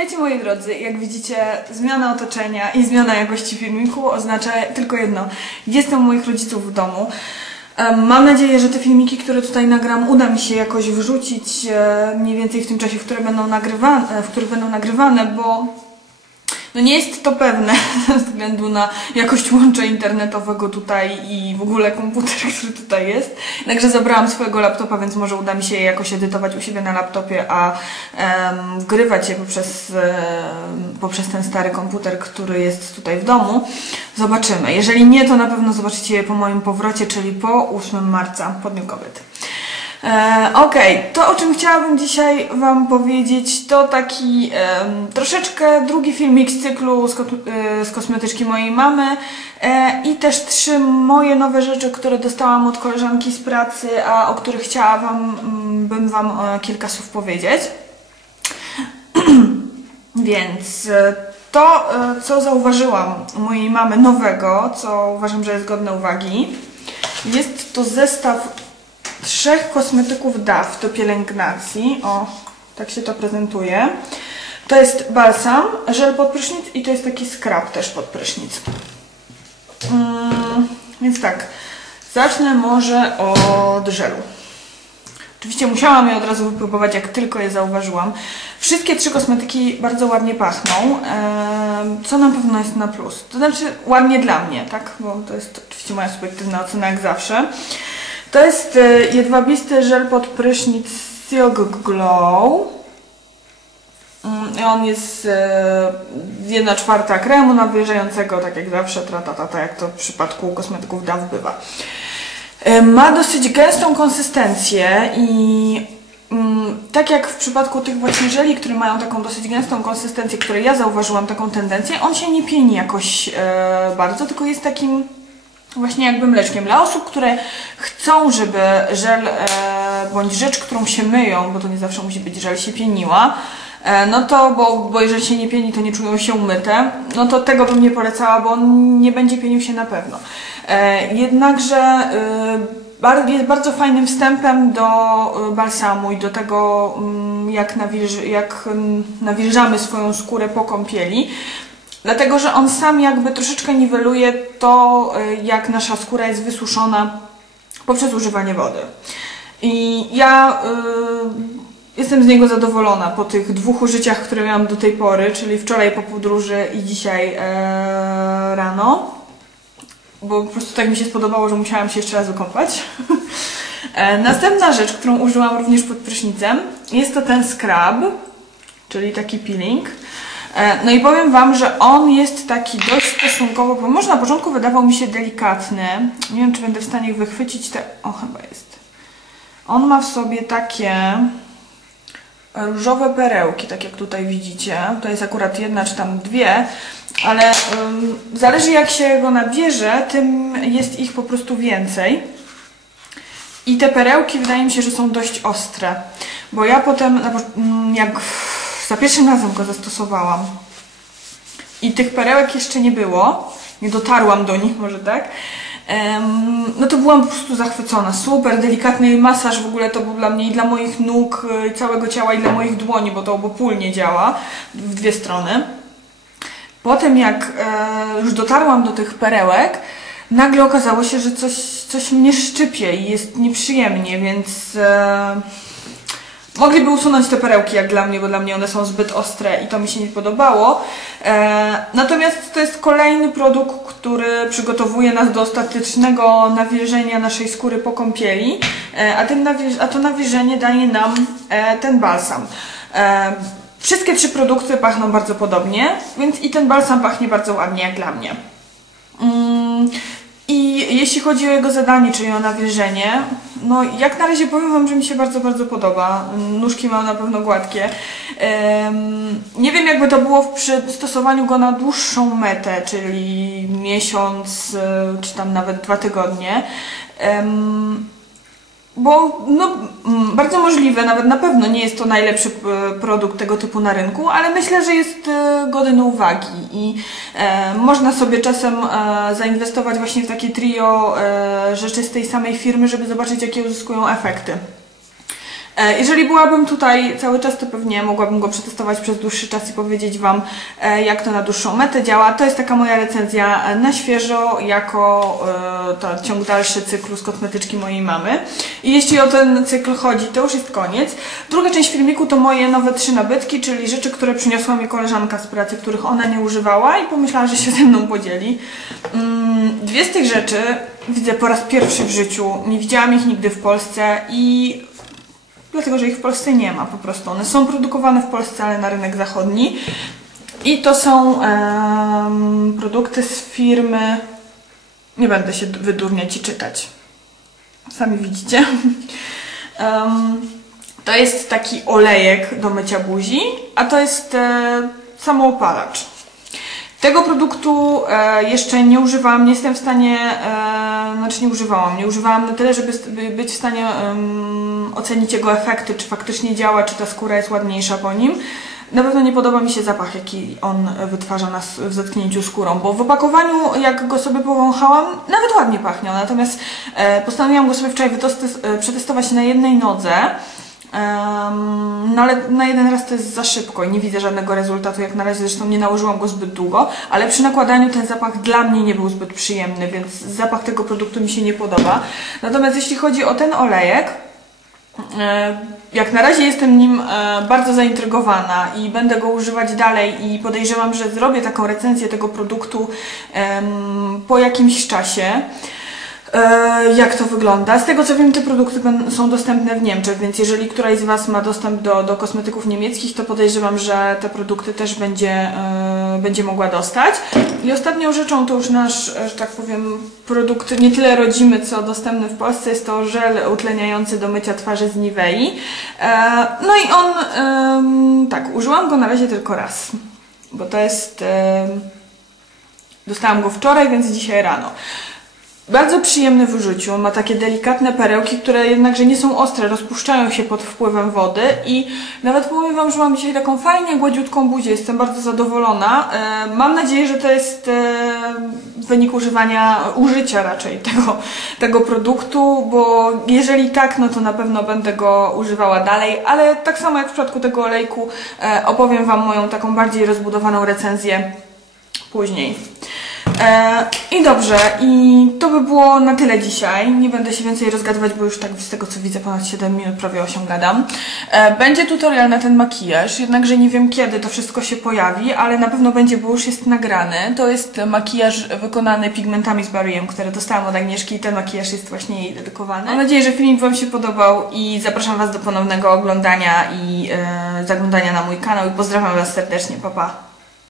Witajcie moi drodzy, jak widzicie zmiana otoczenia i zmiana jakości filmiku oznacza tylko jedno. Jestem u moich rodziców w domu. Mam nadzieję, że te filmiki, które tutaj nagram, uda mi się jakoś wrzucić e, mniej więcej w tym czasie, w, które będą nagrywane, w których będą nagrywane, bo no nie jest to pewne ze względu na jakość łącza internetowego tutaj i w ogóle komputer, który tutaj jest. Także zabrałam swojego laptopa, więc może uda mi się je jakoś edytować u siebie na laptopie, a em, wgrywać je poprzez, em, poprzez ten stary komputer, który jest tutaj w domu. Zobaczymy. Jeżeli nie, to na pewno zobaczycie je po moim powrocie, czyli po 8 marca, po Dniu Kobiet. E, Okej, to o czym chciałabym dzisiaj Wam powiedzieć, to taki em, troszeczkę drugi filmik z cyklu z, kos- e, z kosmetyczki mojej mamy e, i też trzy moje nowe rzeczy, które dostałam od koleżanki z pracy, a o których chciałabym mm, bym Wam e, kilka słów powiedzieć. Więc e, to, e, co zauważyłam u mojej mamy nowego, co uważam, że jest godne uwagi, jest to zestaw trzech kosmetyków DAF do pielęgnacji. O, tak się to prezentuje. To jest balsam, żel pod prysznic i to jest taki skrab też pod prysznic. Mm, więc tak, zacznę może od żelu. Oczywiście musiałam je od razu wypróbować, jak tylko je zauważyłam. Wszystkie trzy kosmetyki bardzo ładnie pachną, co na pewno jest na plus. To znaczy ładnie dla mnie, tak? Bo to jest oczywiście moja subiektywna ocena jak zawsze. To jest e, jedwabisty żel pod prysznic Silk Glow. Mm, I on jest e, 1 czwarta kremu nawilżającego, tak jak zawsze, tratatata, jak to w przypadku kosmetyków DAW bywa. E, Ma dosyć gęstą konsystencję i mm, tak jak w przypadku tych właśnie żeli, które mają taką dosyć gęstą konsystencję, której ja zauważyłam taką tendencję, on się nie pieni jakoś e, bardzo, tylko jest takim właśnie jakby mleczkiem. Dla osób, które chcą, żeby żel e, bądź rzecz, którą się myją, bo to nie zawsze musi być żel, się pieniła, e, no to, bo, bo jeżeli się nie pieni, to nie czują się umyte, no to tego bym nie polecała, bo on nie będzie pienił się na pewno. E, jednakże e, jest bardzo fajnym wstępem do e, balsamu i do tego, mm, jak, nawilż, jak mm, nawilżamy swoją skórę po kąpieli. Dlatego, że on sam jakby troszeczkę niweluje to, y, jak nasza skóra jest wysuszona poprzez używanie wody. I ja y, jestem z niego zadowolona po tych dwóch użyciach, które miałam do tej pory, czyli wczoraj po podróży i dzisiaj e, rano. Bo po prostu tak mi się spodobało, że musiałam się jeszcze raz wykąpać. E, Następna rzecz, którą użyłam również pod prysznicem, jest to ten scrub, czyli taki peeling. E, No i powiem Wam, że on jest taki dość stosunkowo, bo może na początku wydawał mi się delikatny. Nie wiem, czy będę w stanie wychwycić te... O, chyba jest. On ma w sobie takie różowe perełki, tak jak tutaj widzicie. To jest akurat jedna czy tam dwie, ale ym, zależy jak się go nabierze, tym jest ich po prostu więcej. I te perełki wydaje mi się, że są dość ostre, bo ja potem, mm, jak za pierwszym razem go zastosowałam i tych perełek jeszcze nie było, nie dotarłam do nich może tak, no to byłam po prostu zachwycona. Super, delikatny masaż w ogóle to był dla mnie i dla moich nóg, y, całego ciała i dla moich dłoni, bo to obopólnie działa w dwie strony. Potem jak e, już dotarłam do tych perełek, nagle okazało się, że coś, coś mnie szczypie i jest nieprzyjemnie, więc e, mogliby usunąć te perełki jak dla mnie, bo dla mnie one są zbyt ostre i to mi się nie podobało. E, natomiast to jest kolejny produkt, który przygotowuje nas do ostatecznego nawilżenia naszej skóry po kąpieli, e, a, nawilż- a to nawilżenie daje nam e, ten balsam. Wszystkie trzy produkty pachną bardzo podobnie, więc i ten balsam pachnie bardzo ładnie, jak dla mnie. I jeśli chodzi o jego zadanie, czyli o nawilżenie, no jak na razie powiem Wam, że mi się bardzo, bardzo podoba. Nóżki mam na pewno gładkie. Nie wiem, jakby to było przy stosowaniu go na dłuższą metę, czyli miesiąc, y, czy tam nawet dwa tygodnie. Bo no, mm, bardzo możliwe, nawet na pewno nie jest to najlepszy e, produkt tego typu na rynku, ale myślę, że jest e, godny uwagi i e, można sobie czasem e, zainwestować właśnie w takie trio e, rzeczy z tej samej firmy, żeby zobaczyć, jakie uzyskują efekty. E, Jeżeli byłabym tutaj cały czas, to pewnie mogłabym go przetestować przez dłuższy czas i powiedzieć Wam, e, jak to na dłuższą metę działa. To jest taka moja recenzja na świeżo, jako e, to ciąg dalszy cyklu z kosmetyczki mojej mamy. I jeśli o ten cykl chodzi, to już jest koniec. Druga część filmiku to moje nowe trzy nabytki, czyli rzeczy, które przyniosła mi koleżanka z pracy, których ona nie używała i pomyślała, że się ze mną podzieli. Mm, Dwie z tych rzeczy widzę po raz pierwszy w życiu. Nie widziałam ich nigdy w Polsce i dlatego, że ich w Polsce nie ma po prostu. One są produkowane w Polsce, ale na rynek zachodni. I to są em, produkty z firmy. Nie będę się wydurniać i czytać. Sami widzicie. Em, to jest taki olejek do mycia buzi, a to jest e, samoopalacz. Tego produktu e, jeszcze nie używałam, nie jestem w stanie, e, znaczy nie używałam, nie używałam na tyle, żeby, by być w stanie ocenić jego efekty, czy faktycznie działa, czy ta skóra jest ładniejsza po nim. Na pewno nie podoba mi się zapach, jaki on wytwarza na, s- w zetknięciu skórą, bo w opakowaniu, jak go sobie powąchałam, nawet ładnie pachniał. Natomiast e, postanowiłam go sobie wczoraj przetestować na jednej nodze. Em, no ale na jeden raz to jest za szybko i nie widzę żadnego rezultatu. Jak na razie zresztą nie nałożyłam go zbyt długo, ale przy nakładaniu ten zapach dla mnie nie był zbyt przyjemny, więc zapach tego produktu mi się nie podoba. Natomiast jeśli chodzi o ten olejek, E, Jak na razie jestem nim e, bardzo zaintrygowana i będę go używać dalej i podejrzewam, że zrobię taką recenzję tego produktu po jakimś czasie. E, Jak to wygląda? Z tego co wiem, te produkty są dostępne w Niemczech, więc jeżeli któraś z Was ma dostęp do, do kosmetyków niemieckich, to podejrzewam, że te produkty też będzie, e, będzie mogła dostać. I ostatnią rzeczą to już nasz, e, że tak powiem, produkt nie tyle rodzimy, co dostępny w Polsce, jest to żel utleniający do mycia twarzy z Nivei. No i on, tak, użyłam go na razie tylko raz, bo to jest... Dostałam go wczoraj, więc dzisiaj rano. Bardzo przyjemny w użyciu, ma takie delikatne perełki, które jednakże nie są ostre, rozpuszczają się pod wpływem wody i nawet powiem Wam, że mam dzisiaj taką fajnie gładziutką buzię, jestem bardzo zadowolona. E, mam nadzieję, że to jest e, wynik używania, użycia raczej tego, tego produktu, bo jeżeli tak, no to na pewno będę go używała dalej, ale tak samo jak w przypadku tego olejku e, opowiem Wam moją taką bardziej rozbudowaną recenzję później. E, I dobrze, i to by było na tyle dzisiaj. Nie będę się więcej rozgadywać, bo już tak z tego co widzę ponad 7 minut, prawie 8 gadam. E, będzie tutorial na ten makijaż, jednakże nie wiem kiedy to wszystko się pojawi, ale na pewno będzie, bo już jest nagrany. To jest makijaż wykonany pigmentami z Barriem, które dostałam od Agnieszki i ten makijaż jest właśnie jej dedykowany. Mam nadzieję, że filmik Wam się podobał i zapraszam Was do ponownego oglądania i e, zaglądania na mój kanał i pozdrawiam Was serdecznie, pa pa!